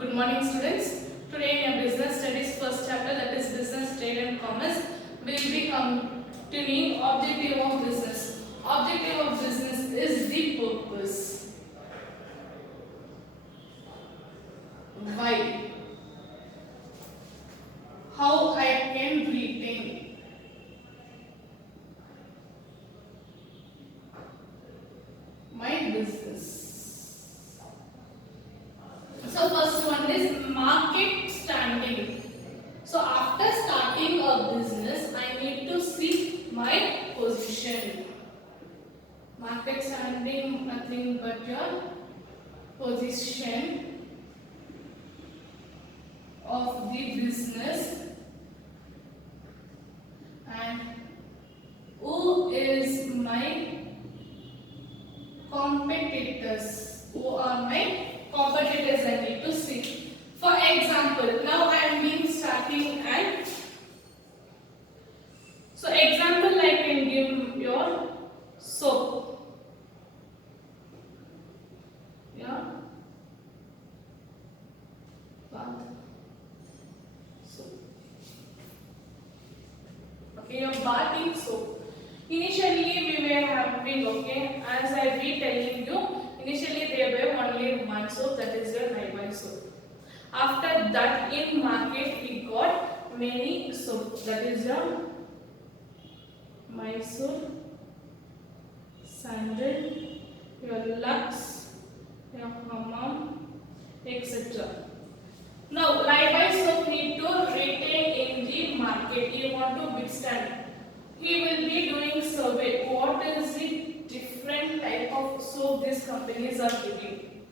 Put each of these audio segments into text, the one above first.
Good morning, students. Today in our business studies first chapter, that is business, trade and commerce, we will be continuing objective of business. Objective of business is the purpose. Why? How I can retain. My business. So first one is market standing. So after starting a business, I need to see my position. Market standing, nothing but your position of the business and who is my competitors. Who are my competitors I need to see. For example, now I am being starting and so example I can give your soap. Yeah. Soap. Okay, your bathing soap. Initially we were having, okay, as I be telling you, initially there were only one soap, that is your Lifebuoy soap. After that in market we got many soap, that is your Mysore, Sandal, your Lux, your Hammam, etc. Now Lifebuoy soap need to retain in the market. You want to withstand. He will be doing survey. What is the different type of soap these companies are giving?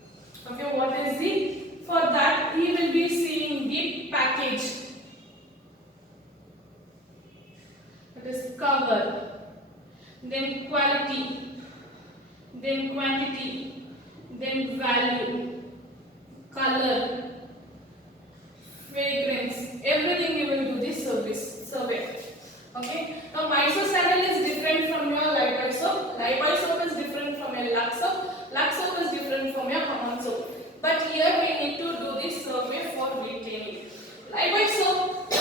Okay, what is the? For that he will be seeing the package. That is cover, then quality, then quantity, then value, color, fragrance. Everything you will do this survey. Okay. Now Mysore Sandal is different from your Lifebuoy soap. Lifebuoy soap is different from your Lux soap. Lux soap is different from your Hammam soap. But here we need to do this survey for retaining. Lifebuoy soap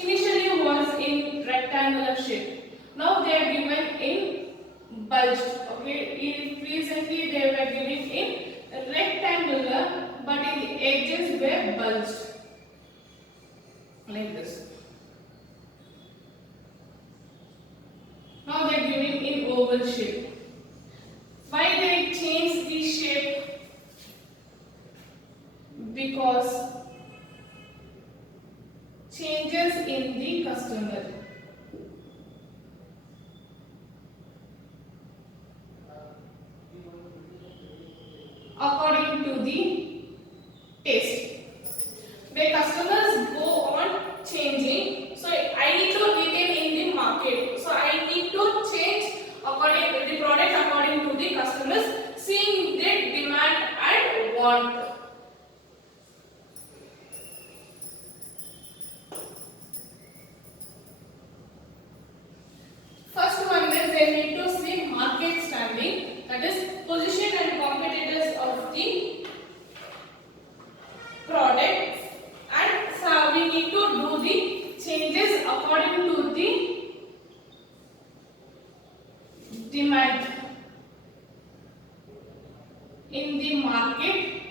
initially was in rectangular shape. Now they are given in bulged. Okay. Recently they were given in rectangular, but in the edges were bulged like this. Now they are giving in oval shape. Why they change the shape? Because changes in the customer. According to the taste. Where customers go on changing, so I need to retain in the market. So I need to change according to the product according to the customers, seeing their demand and want. First one is they need to see market standing, that is position and competitors of the product, and so we need to do the changes according to the demand in the market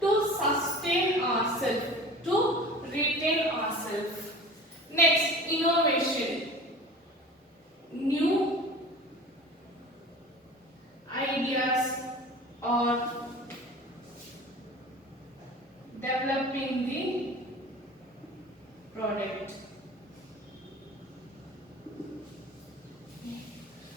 to sustain ourselves, to retain ourselves. Next, innovation. New ideas or developing the product.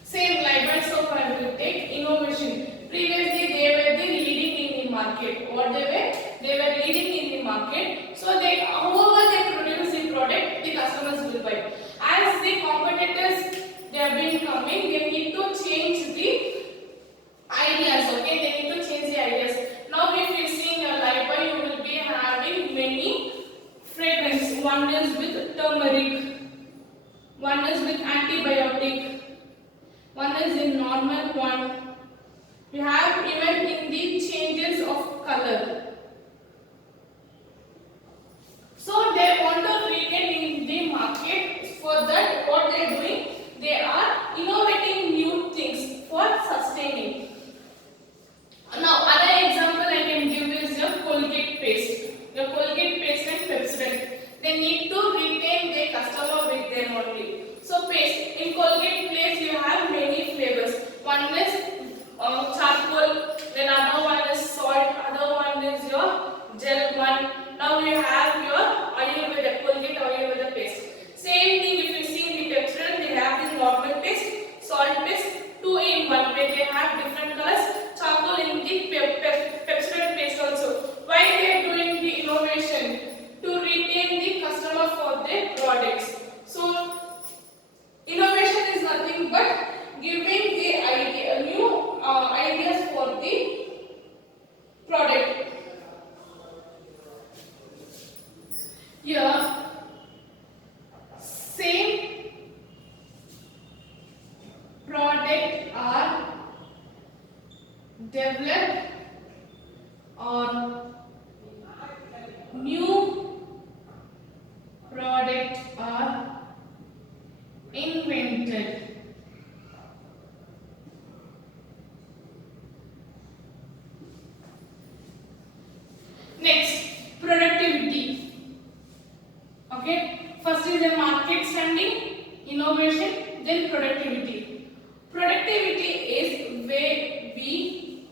Same Lifebuoy soap I will take innovation. Previously they were the leading in the market. What they were? They were leading in the market. So they, however they produce the product, the customers will buy. As the competitors they have been coming, they need to change the ideas. Okay, they need to change the ideas. Now if you see in your Lifebuoy, you will be having many fragrance. One is with For that, what they are doing, they are innovating new things for sustaining. Now, other example I can give is your Colgate paste. Your Colgate paste and Pepsodent. They need to retain their customer with them only. So, paste. In Colgate paste, you have many flavors. One is charcoal, then another one is salt, other one is your gel one. Now you have your Ayurveda, Colgate Ayurveda paste. Same thing if you see in the Pepsodent, they have the normal paste, salt paste, two in one, where they have different colors. Charcoal in the Pepsodent paste also. Why they are doing the innovation? To retain the customer for their products. So innovation is nothing but giving the idea, new ideas for the product. Here, same product are developed or new product are invented. Next, productivity. Okay, first is the market standing, innovation, then productivity. Productivity is where we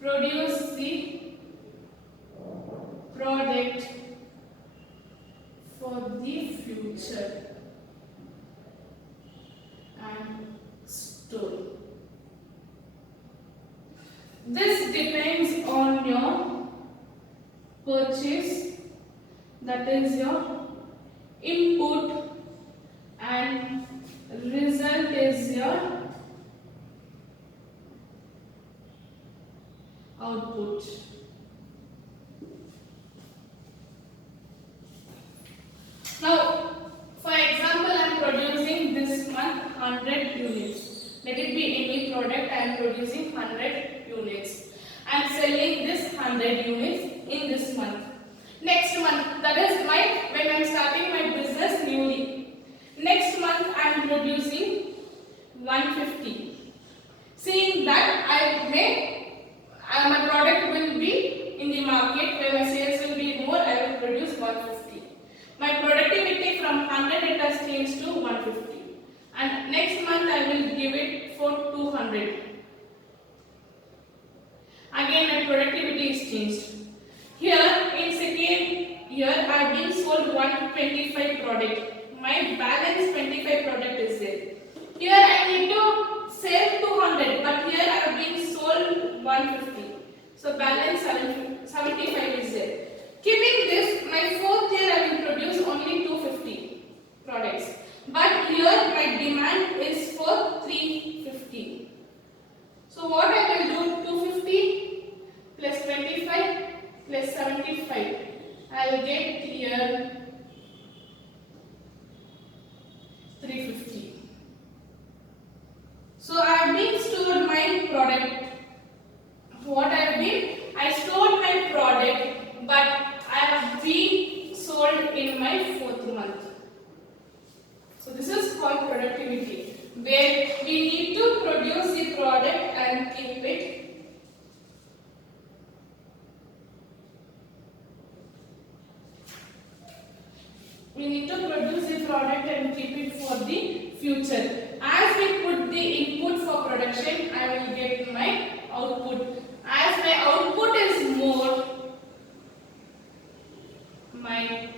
produce the product for the future and store. This depends on your purchase, that is your input, and result is your output. Now, for example, I am producing this month 100 units. Let it be any product, I am producing 100 units. I am selling this 100 units in this month. Next month, that is when I am starting my business newly. Next month, I am producing 150. Seeing that my product will be in the market where my sales will be more, I will produce 150. My productivity from 100 it has changed to 150. And next month I will give it for 200. Again my productivity is changed. Here in second year I have been sold 125 product. My balance 25 product is there. Here I need to sell 200, but here I have been sold 150. So balance 75 is there. Keeping this, my fourth year I will produce only 250 products. But here my demand is for 350. So what I will do, 250 plus 25 plus 75. I will get here 350. So I have been stored my product. What I have been? I stored my product, but I have been sold in my fourth month. So this is called productivity, where we need to produce the product and keep it. We need to produce the product and keep it for the future. As we put the input for production, I will get my output. As my output is more, my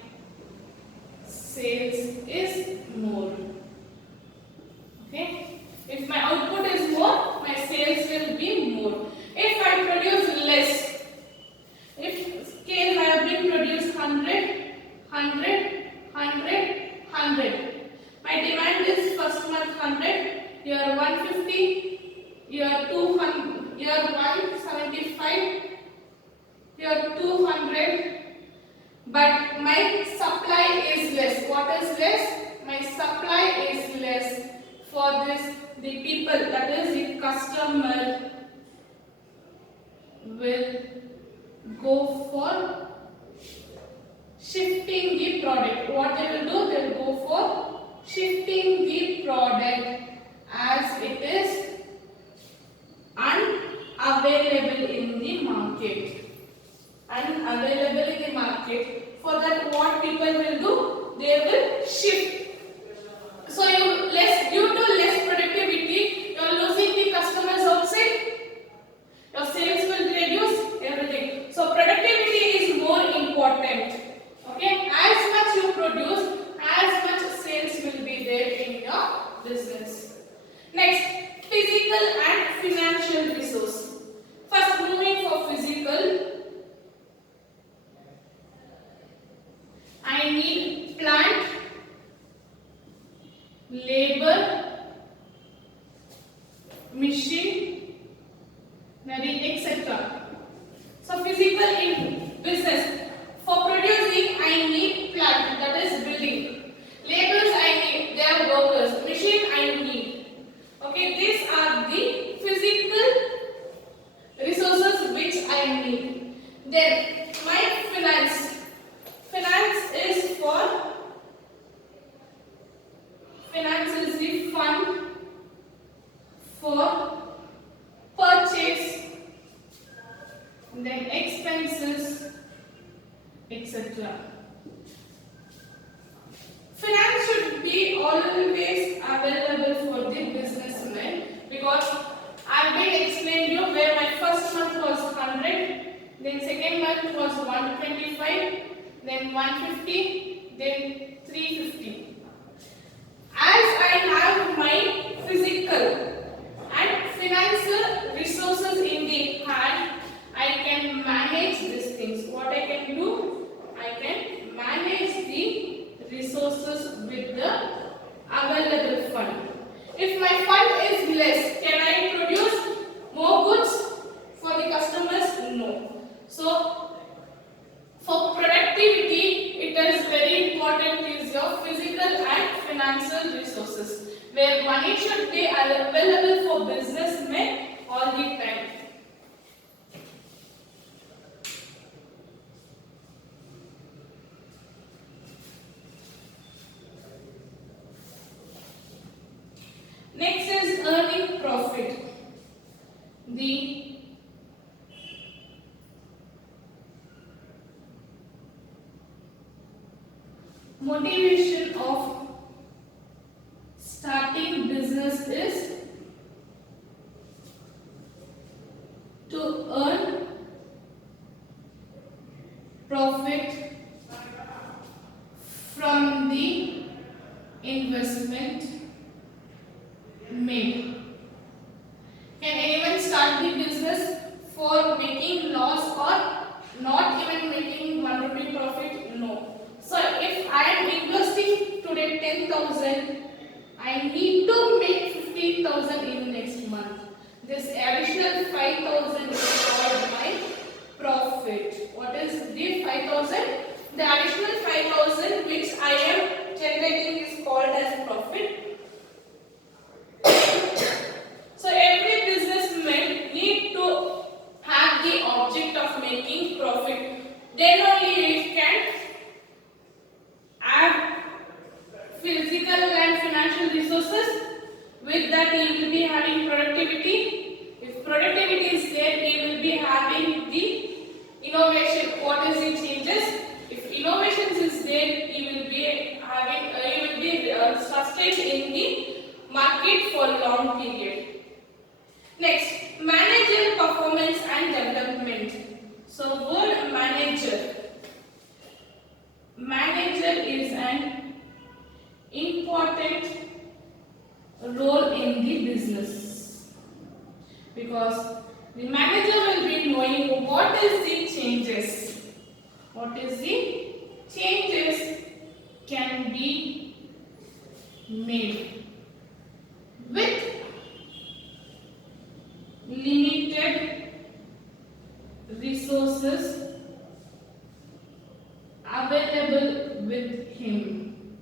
sales is more. Okay? If my output is more, my sales will be more. If I produce less, if scale I have been produced 100, 100, 100, 100. My demand is first month 100, year 150, year 200, year 175, year 200. But my supply is less. What is less? My supply is less. For this, the people, that is the customer, will go for shifting the product. What they will do? They will go for shifting the product as it is unavailable in the market. Unavailable in the market. For that, what people will do? They will shift. So due to less productivity, you are losing the customers outside. Your sales will reduce, everything. So productivity is more important. Okay, as much you produce, as much sales will be there in your business. Next, physical and financial resource. First, moving for physical, I need plant, labor, machine, etc. So physical in business. For producing, I need plant, that is building. Laborers I need, they are workers. Machine I need. Okay, these are the physical resources which I need. Then my finance. Finance is the fund for purchase, then expenses, etc. Finance should be always available for the businessman, because I've been explained you where my first month was 100, then second month was 125, then 150, then 350. As I have my physical and financial resources in the hand, I can manage these things. What I can do? I can manage the resources with the available fund. If my fund is less, can I produce more goods for the customers? No. So, for productivity, it is very important is your physical and financial resources, where money should be available for businessmen all the time. Next is earning profit. The motivation of starting business is to earn profit from the investment made. Can anyone start the business for making loss or not even making 1 rupee profit? No. So if I am investing today 10,000, I need to make 15,000 in next month. This additional 5,000 is called my profit. What is the 5,000? The additional 5,000 which I am generating is called as profit. So every businessman need to have the object of making profit. Then only it can add physical and financial resources. With that, he will be having productivity. If productivity is there, he will be having the innovation. What is the changes? If innovations is there, he will be having, sustained in the market for long period. Next, manager performance and development. So, word manager. Manager is an important role in the business, because the manager will be knowing what is the changes. What is the changes can be made with limited resources available with him.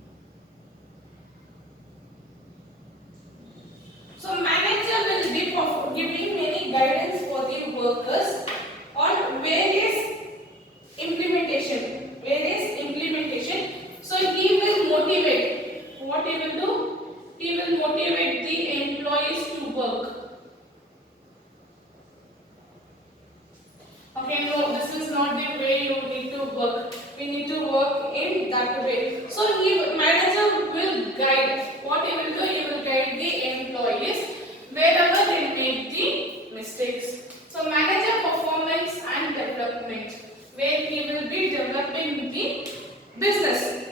So manager will be giving many guidance for the workers on various implementation Okay, no, this is not the way you need to work. We need to work in that way. So manager will guide. What he will do, he will guide the employees wherever they make the mistakes. So manager performance and development, where he will be developing the business.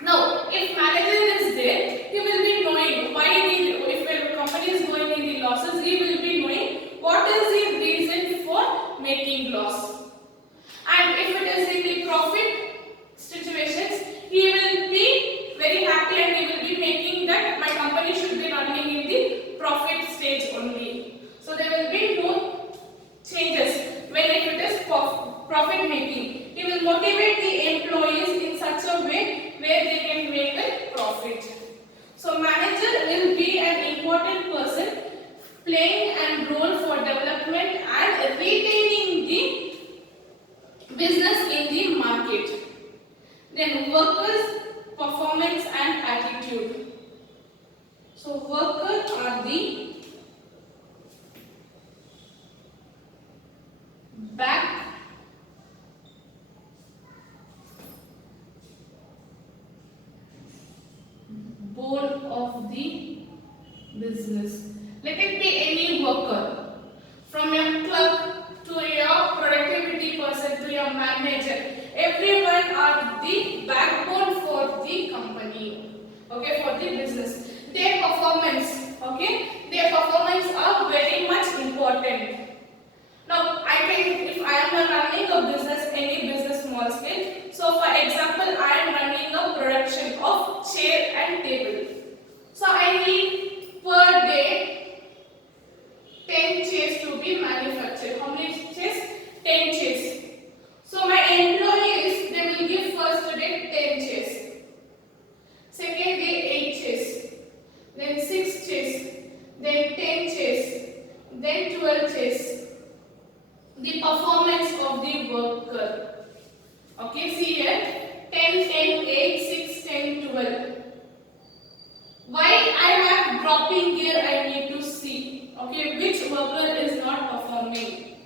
Now, if manager is there, he will be knowing why if a company is going in the losses, he will be knowing what is the reason for making loss. And if it is in the profit situations, he will be very happy and he will be making that my company should be running in the profit stage only. So there will be no changes when if it is profit making. He will motivate the employees in such a way where they can make a profit. So manager will be an important person playing a role for development and retaining the business in the market. Then workers' performance and attitude. So workers are the backbone of the business. Let it be any worker, from your clerk to your productivity person to your manager. Everyone are the backbone for the company. Okay, for the business. Their performance. Okay, their performance are very much important. Now, if I am running a business, any business small scale. So, for example, I am running a production of chair and table. So, I need per day 10 chairs to be manufactured. How many chairs? 10 chairs. So, my employees, they will give first day 10 chairs. Second day 8 chairs. Then 6 chairs. Then 10 chairs. Then 12 chairs. The performance of the worker. Okay, see here 10, 10, 8, 6, 10, 12. Why I have dropping here, I need to see. Okay, which worker is not performing.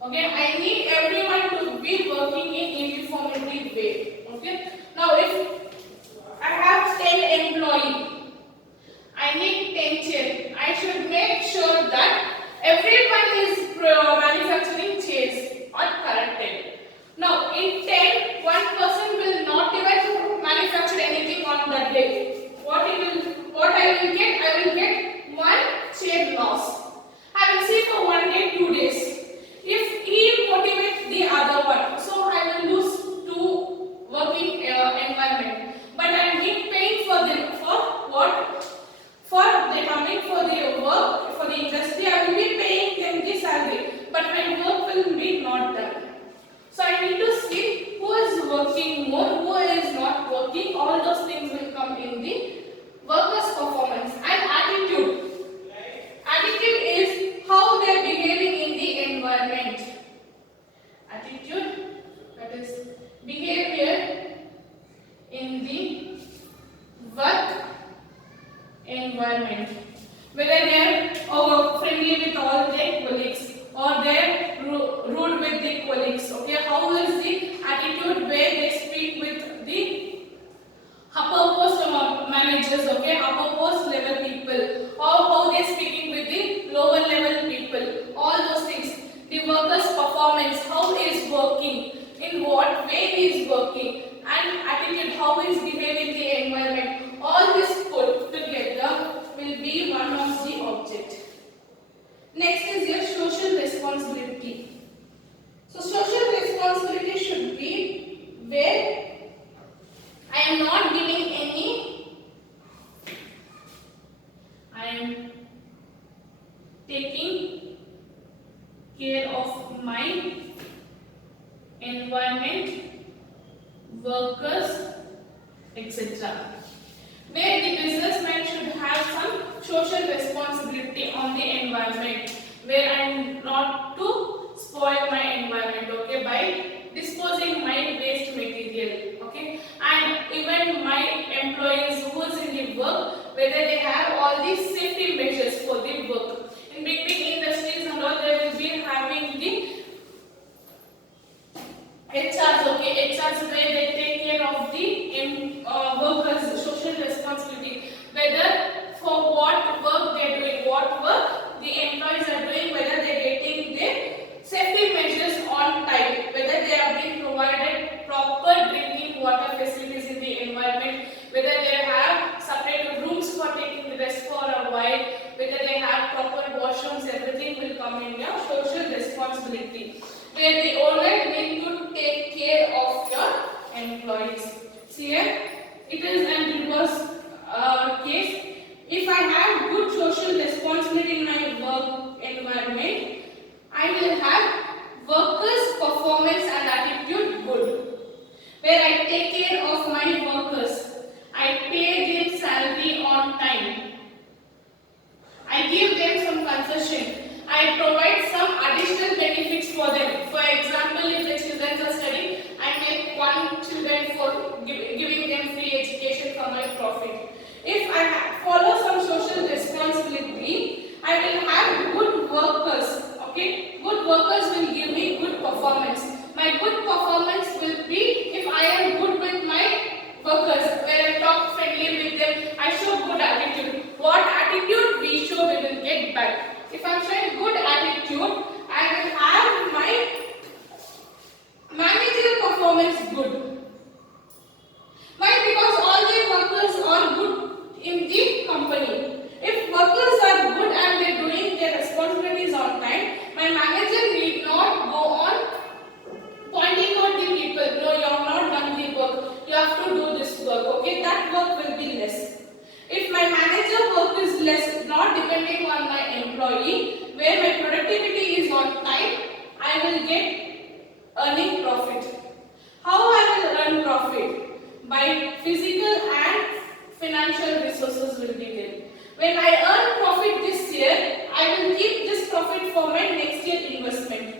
Okay, I need everyone to be working in uniformity way. Okay, now if I have 10 employees, I need 10 chairs. I should make sure that everyone is manufacturing chairs or corrected. Now in 10, one person will not even manufacture anything on that day. What I will get? I will get one chair loss. I will see for 1 day, 2 days. If he motivates the other one, so I will lose 2 working environment. But I am paying for them for what? For the coming for the work, for the industry, I will be paying them the salary, but my work will be not done. So I need to see who is working more, who is not working. All those things will come in the workers' performance. And attitude. Attitude is how they are behaving in the environment. Attitude, that is behavior in the work environment, whether they are friendly with all their colleagues or they are rude with the colleagues. Okay, how is the attitude where they speak with the upper post managers, okay, upper post level people, or how they are speaking with the lower level people. All those things. The workers' performance, how is working, in what way is working, and attitude, how is behaving in the environment. All this put together will be one of the object. Next is your social responsibility. So social responsibility should be where I am not giving any, I am taking care of my environment, workers, etc. Where the businessman should have some social responsibility on the environment, where I am not to spoil my environment, okay, by disposing my waste material, okay, and even my employees who is in the work, whether they have all these safety measures for the work. In big industries and all, they will be having the I will get earning profit. How I will earn profit? By physical and financial resources will be there. When I earn profit this year, I will keep this profit for my next year investment.